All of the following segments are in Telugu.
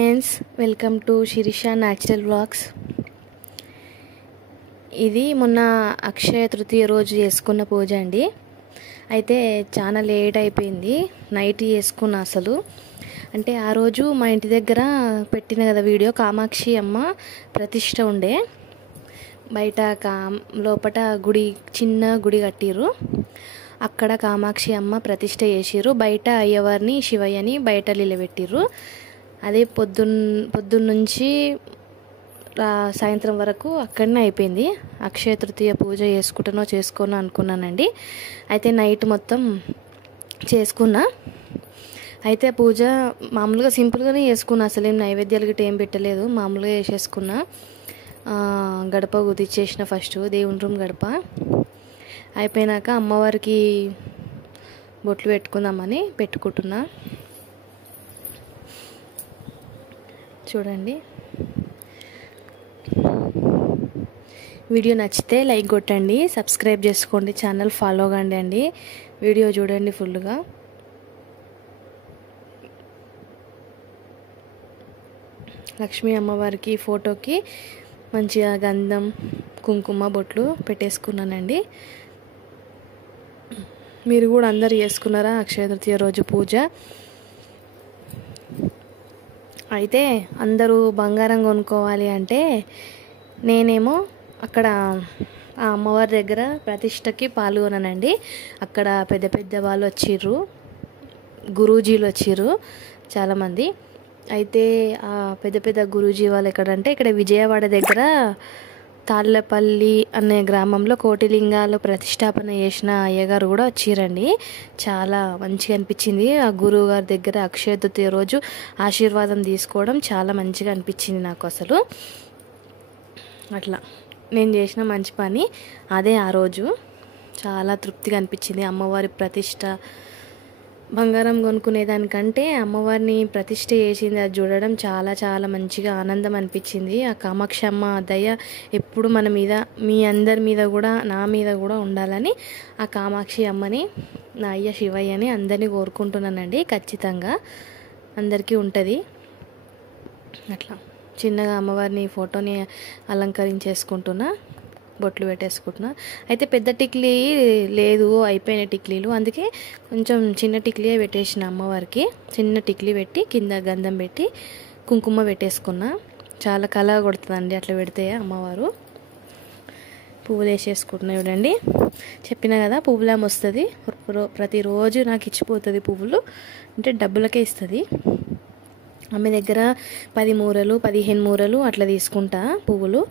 Friends, welcome to Shirisha natural vlogs. ఇది మొన్న అక్షయ తృతీయ రోజు చేసుకున్న పూజ అండి. అయితే చాలా లేట్ అయిపోయింది, నైట్ చేసుకున్న. అసలు అంటే ఆ రోజు మా ఇంటి దగ్గర పెట్టిన కదా వీడియో, కామాక్షి అమ్మ ప్రతిష్ట ఉండే. బయట లోపట గుడి, చిన్న గుడి కట్టిర్రు. అక్కడ కామాక్షి అమ్మ ప్రతిష్ట చేసిర్రు. బయట అయ్యవారిని, శివయ్యని బయట నిలబెట్టిర్రు. అదే పొద్దున్న నుంచి సాయంత్రం వరకు అక్కడనే అయిపోయింది. అక్షయ తృతీయ పూజ చేసుకోను అనుకున్నానండి. అయితే నైట్ మొత్తం చేసుకున్నా. అయితే పూజ మామూలుగా సింపుల్గానే చేసుకున్నా, అసలేం నైవేద్యాలు గిట్ట ఏం పెట్టలేదు, మామూలుగా చేసేసుకున్నా. గడప కుదిర్చేసిన ఫస్ట్ దేవుని రూమ్ గడప. అయిపోయినాక అమ్మవారికి బొట్లు పెట్టుకుందామని పెట్టుకుంటున్నా. చూడండి, వీడియో నచ్చితే లైక్ కొట్టండి, సబ్స్క్రైబ్ చేసుకోండి, ఛానల్ ఫాలో కండి అండి. వీడియో చూడండి ఫుల్గా. లక్ష్మీ అమ్మవారికి ఫోటోకి మంచిగా గంధం, కుంకుమ బొట్లు పెట్టేసుకున్నానండి. మీరు కూడా అందరు చేసుకున్నారా అక్షయ తృతీయ రోజు పూజ? అయితే అందరూ బంగారం కొనుక్కోవాలి అంటే, నేనేమో అక్కడ ఆ అమ్మవారి దగ్గర ప్రతిష్టకి పాల్గొన్నానండి. అక్కడ పెద్ద పెద్ద వాళ్ళు వచ్చిర్రు, గురూజీలు వచ్చిర్రు చాలామంది. అయితే ఆ పెద్ద పెద్ద గురూజీ వాళ్ళు ఎక్కడంటే, ఇక్కడ విజయవాడ దగ్గర తాళ్ళపల్లి అనే గ్రామంలో కోటిలింగాలు ప్రతిష్టాపన చేసిన అయ్యగారు కూడా వచ్చిరండి. చాలా మంచిగా అనిపించింది. ఆ గురువు గారి దగ్గర అక్షయ తృతీయ రోజు ఆశీర్వాదం తీసుకోవడం చాలా మంచిగా అనిపించింది నాకు. అసలు అట్లా నేను చేసిన మంచి పని అదే. ఆ రోజు చాలా తృప్తిగా అనిపించింది. అమ్మవారి ప్రతిష్ట, బంగారం కొనుక్కునేదానికంటే అమ్మవారిని ప్రతిష్ట చేసింది అది చూడడం చాలా చాలా మంచిగా ఆనందం అనిపించింది. ఆ కామాక్షి అమ్మ దయ ఎప్పుడు మన మీద, మీ అందరి మీద కూడా, నా మీద కూడా ఉండాలని ఆ కామాక్షి అమ్మని, నా అయ్య శివయ్యని అందరినీ కోరుకుంటున్నానండి. ఖచ్చితంగా అందరికీ ఉంటుంది. అట్లా చిన్నగా అమ్మవారిని ఫోటోని అలంకరించేసుకుంటున్నా, బొట్లు పెట్టేసుకుంటున్నా. అయితే పెద్ద టిక్లీ లేదు, అయిపోయిన టిక్లీలు, అందుకే కొంచెం చిన్న టిక్లీయే పెట్టేసిన అమ్మవారికి. చిన్న టిక్లీ పెట్టి కింద గంధం పెట్టి కుంకుమ పెట్టేసుకున్నా. చాలా కళ కొడుతుందండి అట్లా పెడితే అమ్మవారు. పువ్వులు వేసేసుకుంటున్నా. చూడండి, చెప్పిన కదా పువ్వులేం వస్తుంది, ప్రతిరోజు నాకు ఇచ్చిపోతుంది పువ్వులు. అంటే డబ్బులకే ఇస్తుంది. ఆమె దగ్గర 10 మూరలు 15 మూరలు అట్లా తీసుకుంటా పువ్వులు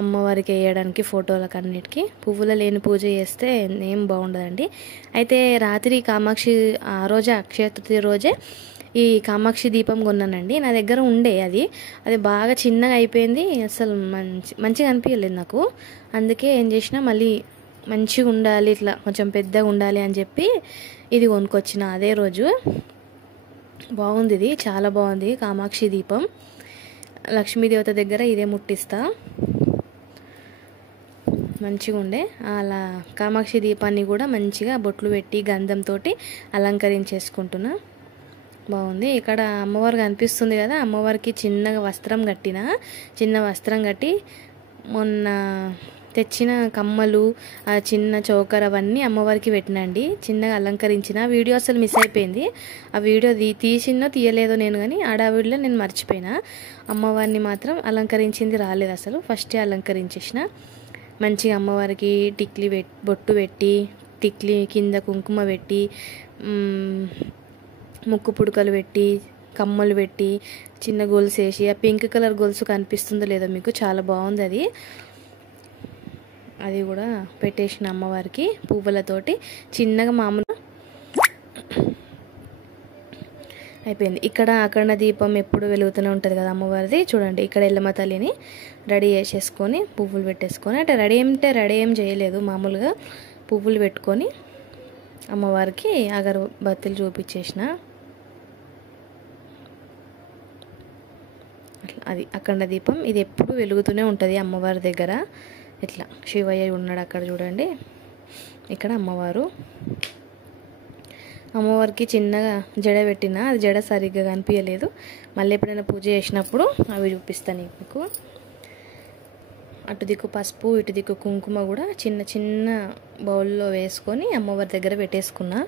అమ్మవారికి వేయడానికి, ఫోటోలకు అన్నిటికీ. పువ్వుల లేని పూజ చేస్తే ఏం బాగుండదండి. అయితే రాత్రి కామాక్షి, ఆ రోజే అక్షయ తృతీయ రోజే ఈ కామాక్షి దీపం కొన్నానండి. నా దగ్గర ఉండే అది బాగా చిన్నగా అయిపోయింది. అసలు మంచిగా అనిపించలేదు నాకు. అందుకే ఏం చేసినా, మళ్ళీ మంచిగా ఉండాలి, ఇట్లా కొంచెం పెద్దగా ఉండాలి అని చెప్పి ఇది కొనుక్కొచ్చిన అదే రోజు. బాగుంది, ఇది చాలా బాగుంది కామాక్షి దీపం. లక్ష్మీదేవత దగ్గర ఇదే ముట్టిస్తా, మంచిగా ఉండే. అలా కామాక్షి దీపాన్ని కూడా మంచిగా బొట్లు పెట్టి గంధంతో అలంకరించేసుకుంటున్నా. బాగుంది. ఇక్కడ అమ్మవారు కనిపిస్తుంది కదా, అమ్మవారికి చిన్న వస్త్రం కట్టి మొన్న తెచ్చిన కమ్మలు, ఆ చిన్న చౌకర్ అవన్నీ అమ్మవారికి పెట్టినండి. చిన్నగా అలంకరించిన వీడియో అసలు మిస్ అయిపోయింది. ఆ వీడియో తీసినో తీయలేదో నేను, కానీ ఆడావిడిలో నేను మర్చిపోయినా. అమ్మవారిని మాత్రం అలంకరించింది రాలేదు అసలు, ఫస్టే అలంకరించేసిన. మంచిగా అమ్మవారికి టిక్లీ బొట్టు పెట్టి, టిక్లీ కింద కుంకుమ పెట్టి, ముక్కు పుడకలు పెట్టి, కమ్మలు పెట్టి, చిన్న గొలుసు వేసి, ఆ పింక్ కలర్ గొలుసు కనిపిస్తుందో లేదో మీకు, చాలా బాగుంది అది కూడా పెట్టేసిన అమ్మవారికి పువ్వులతోటి చిన్నగా మామూలు అయిపోయింది. ఇక్కడ అఖండ దీపం ఎప్పుడు వెలుగుతూనే ఉంటుంది కదా అమ్మవారిది. చూడండి, ఇక్కడ ఎల్లమ్మ తల్లిని రెడీ చేసేసుకొని పువ్వులు పెట్టేసుకొని, అంటే రెడీ ఏం చేయలేదు, మామూలుగా పువ్వులు పెట్టుకొని అమ్మవారికి అగరబత్తులు చూపించేసిన. అట్లా అది అఖండ దీపం. ఇది ఎప్పుడు వెలుగుతూనే ఉంటుంది అమ్మవారి దగ్గర. ఇట్లా శివయ్య ఉన్నాడు అక్కడ చూడండి. ఇక్కడ అమ్మవారు. అమ్మవారికి చిన్నగా జడ పెట్టిన, అది జడ సరిగ్గా కనిపించలేదు. మళ్ళీ ఎప్పుడైనా పూజ చేసినప్పుడు అవి చూపిస్తాను మీకు. అటు దిక్కు పసుపు, ఇటు దిక్కు కుంకుమ కూడా చిన్న చిన్న బౌల్లో వేసుకొని అమ్మవారి దగ్గర పెట్టేసుకున్నా.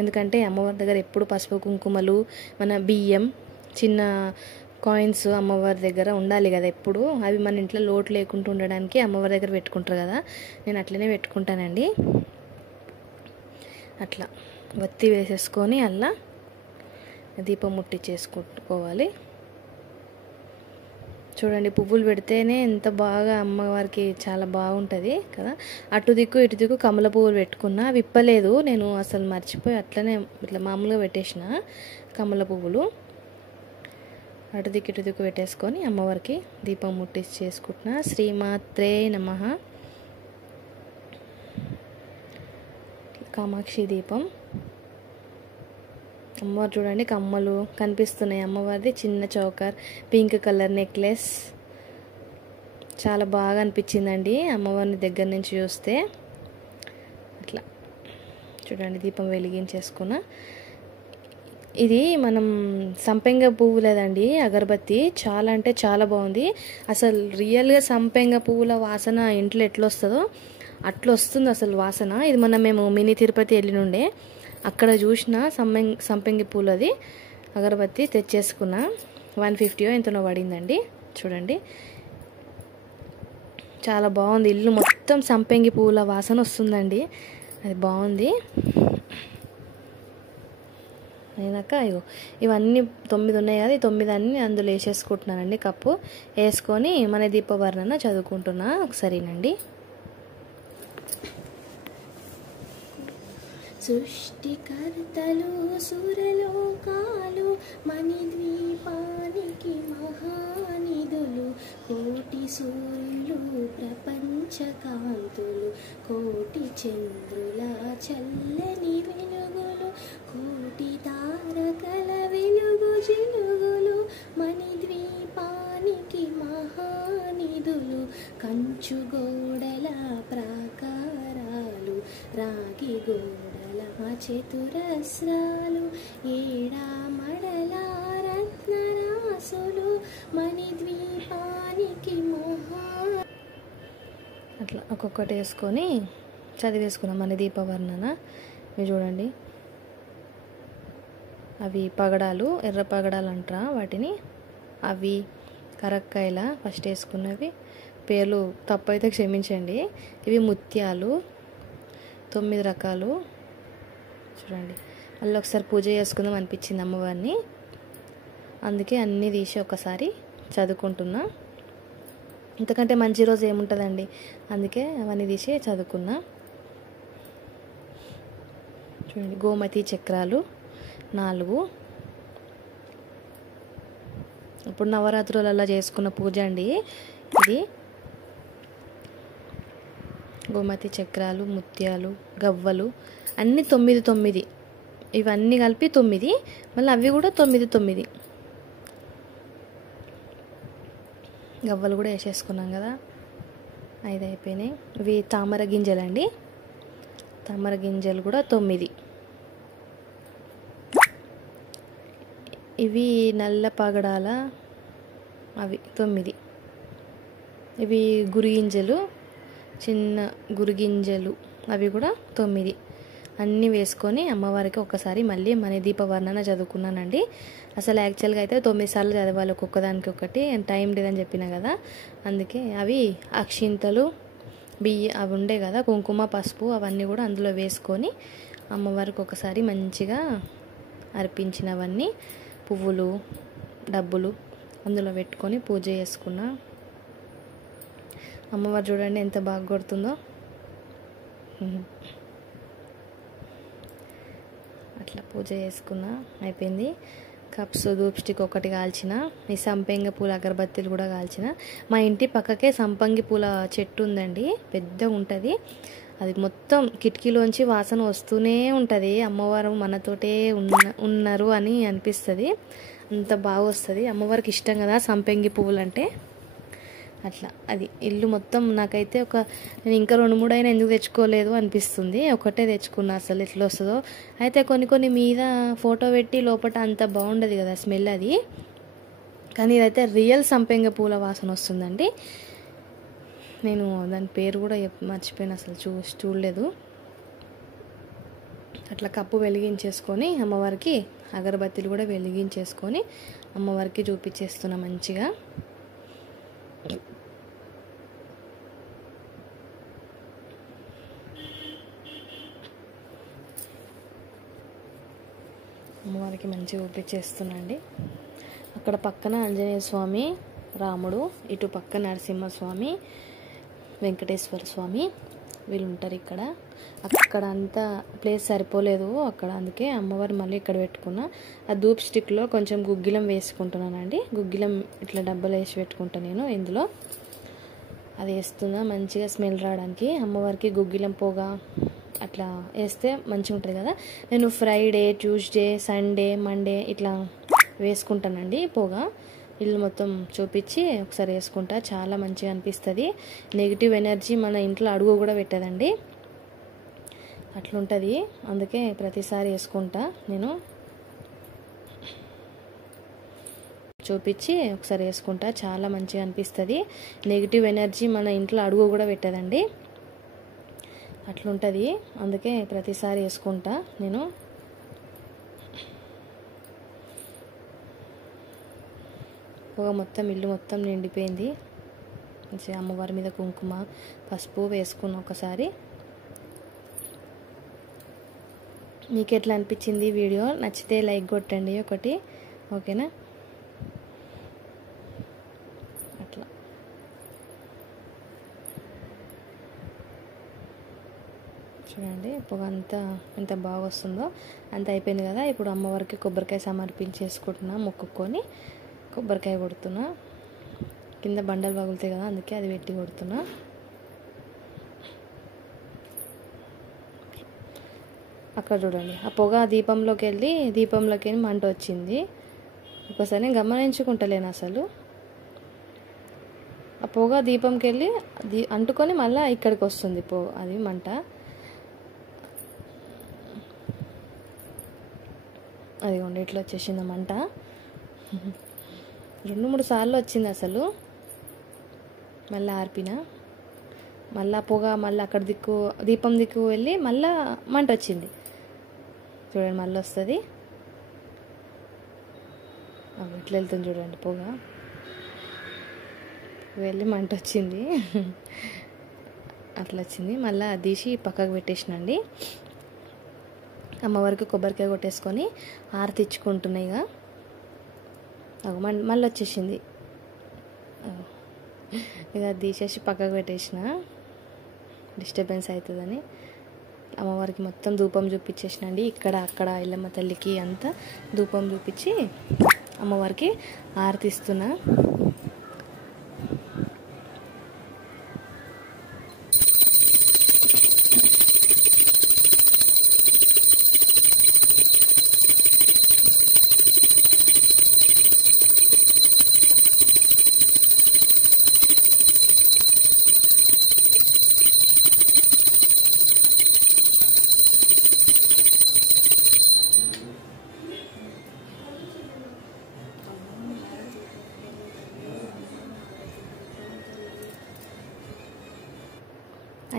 ఎందుకంటే అమ్మవారి దగ్గర ఎప్పుడు పసుపు కుంకుమలు, మన బియ్యం, చిన్న కాయిన్స్ అమ్మవారి దగ్గర ఉండాలి కదా ఎప్పుడు. అవి మన ఇంట్లో లోటు లేకుండా ఉండడానికి అమ్మవారి దగ్గర పెట్టుకుంటారు కదా, నేను అట్లనే పెట్టుకుంటానండి. అట్లా వత్తి వేసేసుకొని అలా దీపం ముట్టించేసుకోవాలి. చూడండి, పువ్వులు పెడితేనే ఎంత బాగా అమ్మవారికి చాలా బాగుంటుంది కదా. అటు దిక్కు ఇటు దిక్కు కమల పువ్వులు పెట్టుకున్నా, విప్పలేదు నేను, అసలు మర్చిపోయి అట్లనే ఇట్లా మామూలుగా పెట్టేసిన కమల పువ్వులు. అటు దిక్కు ఇటు దిక్కు పెట్టేసుకొని అమ్మవారికి దీపం ముట్టించేసుకుంటున్నా. శ్రీమాత్రే నమః. కామాక్షి దీపం. అమ్మవారు చూడండి, కమ్మలు కనిపిస్తున్నాయి. అమ్మవారిది చిన్న చౌకర్, పింక్ కలర్ నెక్లెస్, చాలా బాగా అనిపించిందండి అమ్మవారిని దగ్గర నుంచి చూస్తే. అట్లా చూడండి, దీపం వెలిగించేసుకున్నా. ఇది మనం సంపెంగ పువ్వు లేదండి, అగరబత్తి, చాలా అంటే చాలా బాగుంది. అసలు రియల్గా సంపెంగ పువ్వుల వాసన ఇంట్లో ఎట్లా వస్తుందో అట్లా వస్తుంది అసలు వాసన. ఇది మేము మినీ తిరుపతి వెళ్ళినుండే, అక్కడ చూసిన సంపెంగి పూలు, అది అగరబత్తి తెచ్చేసుకున్నా. 150 ఎంతనో పడిందండి. చూడండి, చాలా బాగుంది. ఇల్లు మొత్తం సంపెంగి పూల వాసన వస్తుందండి, అది బాగుంది. అయినాక ఇగో ఇవన్నీ 9 ఉన్నాయి కదా, ఈ 9 అన్నీ అందులో వేసేసుకుంటున్నానండి. కప్పు వేసుకొని మన దీపవర్ణన చదువుకుంటున్నా ఒకసారినండి. సృష్టికర్తలు సురలోకాలు మణిద్వీపానికి మహానిధులు, కోటి సూర్యులు ప్రపంచకాంతులు, కోటి చంద్రుల చల్లని వెలుగులు, కోటి తారకల వెలుగు జిలుగులు, మణిద్వీపానికి మహానిధులు, కంచుగోడల ప్రాకారాలు, రాగి గోడల చతురస్రాలు, ఏడా మడల రత్నరాసులు, మణిద్వీపానికి మహా. అట్లా ఒక్కొక్కటి వేసుకొని చదివేసుకున్నాం మన దీపవర్ణన. మీరు చూడండి, అవి పగడాలు, ఎర్ర పగడాలు అంటారా వాటిని, అవి కరక్కాయల ఫస్ట్ వేసుకున్నవి, పేర్లు తప్పైతే క్షమించండి. ఇవి ముత్యాలు, 9 రకాలు. చూడండి, మళ్ళీ ఒకసారి పూజ చేసుకుందాం అనిపించింది అమ్మవారిని, అందుకే అన్నీ తీసి ఒకసారి చదువుకుంటున్నా. ఇంతకంటే మంచి రోజు ఏముంటుందండి, అందుకే అవన్నీ తీసి చదువుకున్నా. చూడండి, గోమతి చక్రాలు 4. ఇప్పుడు నవరాత్రులలో చేసుకున్న పూజ అండి ఇది. గోమతి చక్రాలు, ముత్యాలు, గవ్వలు అన్నీ 9. ఇవన్నీ కలిపి 9, మళ్ళీ అవి కూడా 9. గవ్వలు కూడా వేసేసుకున్నాం కదా, 5 అయిపోయినాయి. ఇవి తామర గింజలు అండి, తామర గింజలు కూడా 9. ఇవి నల్ల పగడాల, అవి 9. ఇవి గురిగింజలు, చిన్న గురిగింజలు, అవి కూడా 9. అన్నీ వేసుకొని అమ్మవారికి ఒకసారి మళ్ళీ మన దీపవర్ణన చదువుకున్నానండి. అసలు యాక్చువల్గా అయితే 9 సార్లు చదవాలి ఒక్కొక్కదానికి ఒకటి, టైం లేదని చెప్పిన కదా, అందుకే అవి అక్షింతలు, అవి ఉండే కదా, కుంకుమ, పసుపు, అవన్నీ కూడా అందులో వేసుకొని అమ్మవారికి ఒకసారి మంచిగా అర్పించినవన్నీ, పువ్వులు, డబ్బులు అందులో పెట్టుకొని పూజ చేసుకున్నా. అమ్మవారు చూడండి ఎంత బాగా కొడుతుందో. అట్లా పూజ చేసుకున్నా, అయిపోయింది. కప్స్, ధూప్ స్టిక్ ఒకటి కాల్చిన, ఈ సంపెంగ పూల అగరబత్తీలు కూడా కాల్చిన. మా ఇంటి పక్కకే సంపంగి పూల చెట్టు ఉందండి, పెద్దగా ఉంటుంది. అది మొత్తం కిటికీలోంచి వాసన వస్తూనే ఉంటుంది. అమ్మవారు మనతోటే ఉన్నారు అని అనిపిస్తుంది, అంత బాగా వస్తుంది. అమ్మవారికి ఇష్టం కదా సంపెంగి పువ్వులు అంటే, అట్లా అది ఇల్లు మొత్తం నాకైతే నేను ఇంకా 2-3 అయినా ఎందుకు తెచ్చుకోలేదు అనిపిస్తుంది. ఒకటే తెచ్చుకున్నా, అసలు ఎట్లా వస్తుందో. అయితే కొన్ని మీద ఫోటో పెట్టి లోపల అంత బాగుండదు కదా స్మెల్ అది. కానీ ఇదైతే రియల్ సంపెంగ పూల వాసన వస్తుందండి. నేను దాని పేరు కూడా మర్చిపోయిన, అసలు చూడలేదు. అట్లా కప్పు వెలిగించేసుకొని అమ్మవారికి అగరబత్తీలు కూడా వెలిగించేసుకొని అమ్మవారికి చూపించేస్తున్నా మంచిగా. అమ్మవారికి మంచిగా చూపించేస్తున్నాండి. అక్కడ పక్కన ఆంజనేయ స్వామి, రాముడు, ఇటు పక్క నరసింహస్వామి, వెంకటేశ్వర స్వామి వీళ్ళు ఉంటారు ఇక్కడ. అక్కడ అంతా ప్లేస్ సరిపోలేదు అక్కడ, అందుకే అమ్మవారు మళ్ళీ ఇక్కడ పెట్టుకున్నా. ఆ ధూప్ స్టిక్లో కొంచెం గుగ్గిలం వేసుకుంటున్నానండి. గుగ్గిలం ఇట్లా డబ్బాలు వేసి పెట్టుకుంటాను నేను ఇందులో. అది వేస్తున్నా మంచిగా స్మెల్ రావడానికి. అమ్మవారికి గుగ్గిలం పొగ అట్లా వేస్తే మంచిగా ఉంటుంది కదా. నేను ఫ్రైడే, ట్యూస్డే, సండే, మండే ఇట్లా వేసుకుంటానండి పొగ. ఇల్లు మొత్తం చూపించి ఒకసారి వేసుకుంటా, చాలా మంచిగా అనిపిస్తుంది. నెగిటివ్ ఎనర్జీ మన ఇంట్లో అడుగు కూడా పెట్టదండి, అట్లుంటుంది. అందుకే ప్రతిసారి వేసుకుంటా నేను. చూపించి ఒకసారి వేసుకుంటా, చాలా మంచిగా అనిపిస్తుంది. నెగిటివ్ ఎనర్జీ మన ఇంట్లో అడుగు కూడా పెట్టదండి, అట్లుంటుంది. అందుకే ప్రతిసారి వేసుకుంటా నేను. పొగ మొత్తం ఇల్లు మొత్తం నిండిపోయింది. మంచిగా అమ్మవారి మీద కుంకుమ, పసుపు వేసుకున్న ఒకసారి. మీకు ఎట్లా అనిపించింది వీడియో? నచ్చితే లైక్ కొట్టండి ఒకటి, ఓకేనా? అట్లా చూడండి పొగ అంతా ఎంత బాగా వస్తుందో. అంత అయిపోయింది కదా. ఇప్పుడు అమ్మవారికి కొబ్బరికాయ సమర్పించేసుకుంటున్నా, మొక్కుకొని కొబ్బరికాయ కొడుతున్నా. కింద బండలు పగులుతాయి కదా, అందుకే అది పెట్టి కొడుతున్నా. అక్కడ చూడండి ఆ పొగ దీపంలోకి వెళ్ళి మంట వచ్చింది. ఒకసారి నేను గమనించుకుంటలేను అసలు. ఆ పొగ దీపంకి వెళ్ళి అంటుకొని మళ్ళీ ఇక్కడికి వస్తుంది అది మంట. అదిగోండి ఇట్లా వచ్చేసింది మంట. 2-3 సార్లు వచ్చింది అసలు. మళ్ళీ ఆర్పిన, మళ్ళీ పొగ మళ్ళీ అక్కడ దీపం దిక్కు వెళ్ళి మళ్ళీ మంట వచ్చింది. చూడండి మళ్ళీ వస్తుంది. ఇట్లా వెళ్తుంది చూడండి పొగ వెళ్ళి మంట వచ్చింది. అట్లా వచ్చింది. మళ్ళీ అది తీసి పక్కకు పెట్టేసినండి. అమ్మవారికి కొబ్బరికాయ కొట్టేసుకొని హారతి ఇచ్చుకుంటున్నాయి. మళ్ళీ వచ్చేసింది. ఇక అది తీసేసి పక్కకు పెట్టేసిన, డిస్టర్బెన్స్ అవుతుందని. అమ్మవారికి మొత్తం ధూపం చూపించేసినండి. ఇక్కడ అక్కడ ఎల్లమ్మ తల్లికి అంతా ధూపం చూపించి అమ్మవారికి హారతి ఇస్తున్నా.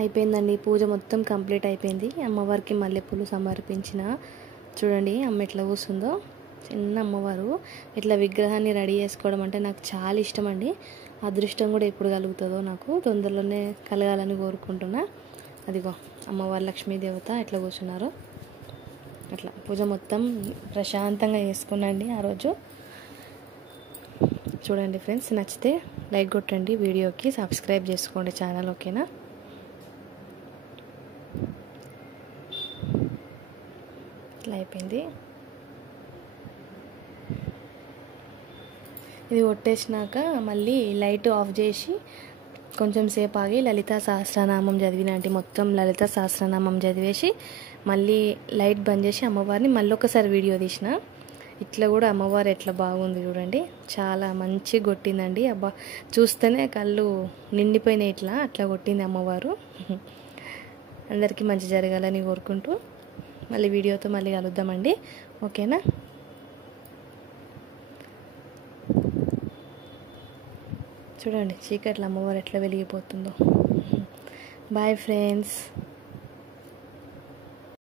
అయిపోయిందండి. పూజ మొత్తం కంప్లీట్ అయిపోయింది. అమ్మవారికి మల్లెపూలు సమర్పించిన. చూడండి అమ్మ ఎట్లా కూర్చుందో, చిన్న అమ్మవారు. ఇట్లా విగ్రహాన్ని రెడీ చేసుకోవడం అంటే నాకు చాలా ఇష్టం అండి. అదృష్టం కూడా ఎప్పుడు కలుగుతుందో నాకు తొందరలోనే కలగాలని కోరుకుంటున్నా. అదిగో అమ్మవారు లక్ష్మీదేవత ఎట్లా కూర్చున్నారు. అట్లా పూజ మొత్తం ప్రశాంతంగా చేసుకున్నాండి ఆ రోజు. చూడండి ఫ్రెండ్స్, నచ్చితే లైక్ కొట్టండి, వీడియోకి సబ్స్క్రైబ్ చేసుకోండి ఛానల్, ఓకేనా? ఇట్లా అయిపోయింది. ఇది కొట్టేసినాక మళ్ళీ లైట్ ఆఫ్ చేసి కొంచెం సేపు ఆగి లలితా సహస్రనామం చదివినంటి, మొత్తం లలితా సహస్రనామం చదివేసి మళ్ళీ లైట్ బంద్ చేసి అమ్మవారిని మళ్ళీ ఒకసారి వీడియో తీసిన. ఇట్లా కూడా అమ్మవారు ఎట్లా బాగుంది చూడండి, చాలా మంచిగా కొట్టిందండి. అబ్బా చూస్తేనే కళ్ళు నిండిపోయినాయి, ఇట్లా అట్లా కొట్టింది అమ్మవారు. అందరికీ మంచి జరగాలని కోరుకుంటూ మళ్ళీ వీడియోతో మళ్ళీ కలుద్దామండి. ఓకేనా? చూడండి చీకట్లో అమ్మవారు ఎట్లా వెలిగిపోతుందో. Bye friends.